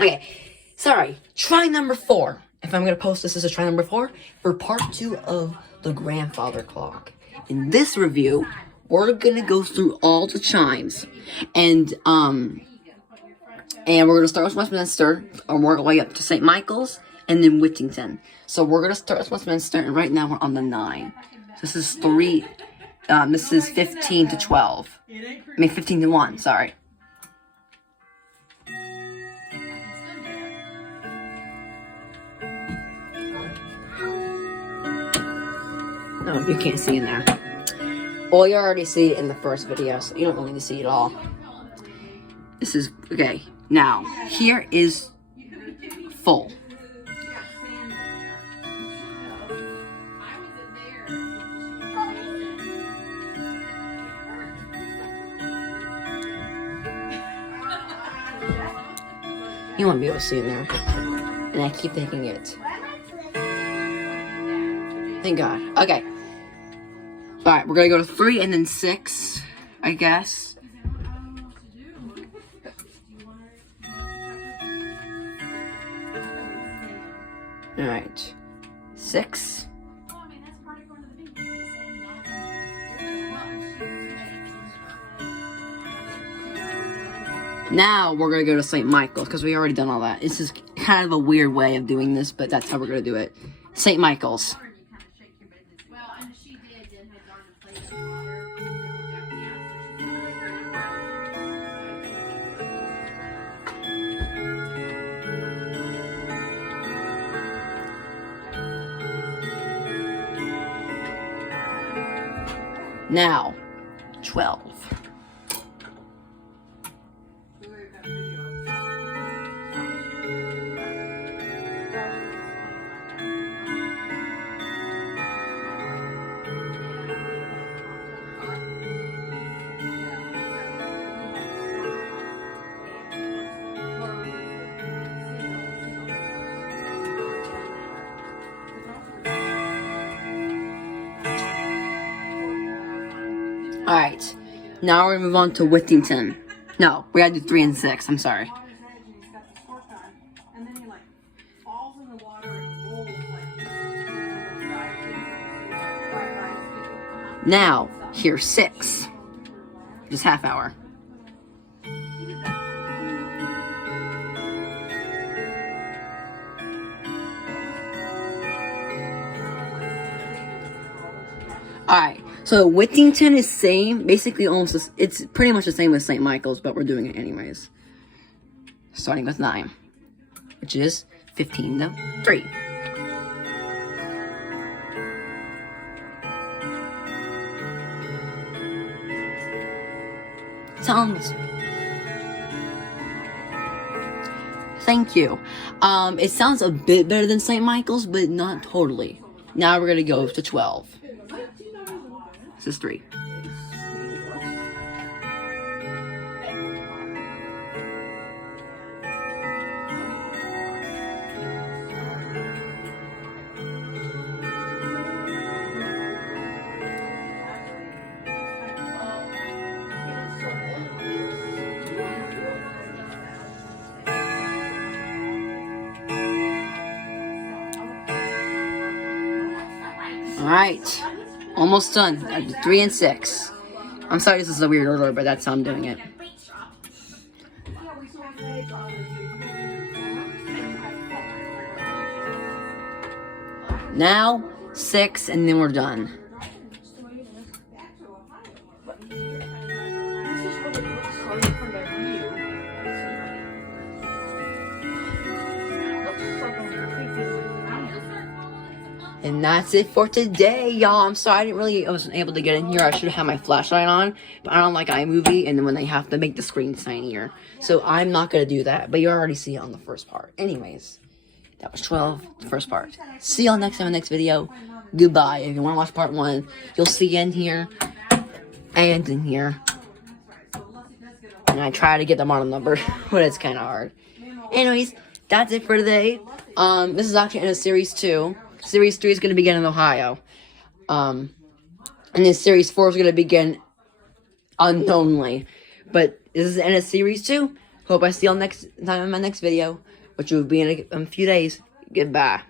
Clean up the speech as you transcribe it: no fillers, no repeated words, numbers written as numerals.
Okay, sorry. Try number 4. If I'm going to post this as a try number 4 for part 2 of the grandfather clock. In this review, we're going to go through all the chimes. And we're going to start with Westminster and work our way up to St. Michael's and then Whittington. So we're going to start with Westminster, and right now we're on the 9. This is 3. This is 15 to 12. I mean 15 to 1, sorry. No, you can't see in there. Well, you already see it in the first video, so you don't really need to see it all. This is, okay, now, here is full. You won't be able to see in there. And I keep thinking it. Thank God. Okay. Alright, we're gonna go to 3 and then 6, I guess. Alright. 6. Now we're gonna go to St. Michael's because we already done all that. This is kind of a weird way of doing this, but that's how we're gonna do it. St. Michael's. Now, 12. Alright, now we're gonna move on to Whittington. No, we gotta do 3 and 6, I'm sorry. Now, here's 6. Just half hour. Alright, so Whittington is same, basically almost, it's pretty much the same as St. Michael's, but we're doing it anyways. Starting with 9, which is 15 to 3. Sounds... Thank you. It sounds a bit better than St. Michael's, but not totally. Now we're gonna go to 12. This is 3. Alright, almost done. I did 3 and 6. I'm sorry this is a weird order, but that's how I'm doing it. Now, 6, and then we're done. And that's it for today, y'all. I'm sorry I wasn't able to get in here. I should have had my flashlight on, but I don't like iMovie, and then when they have to make the screen tinier. So I'm not going to do that, but you already see it on the first part. Anyways, that was 12, the first part. See y'all next time in the next video. Goodbye. If you want to watch part 1, you'll see in here and in here. And I try to get them on a number, but it's kind of hard. Anyways, that's it for today. This is actually in a series 2. Series 3 is going to begin in Ohio. And then Series 4 is going to begin unknownly. But this is in a Series 2. Hope I see y'all next time in my next video, which will be in a few days. Goodbye.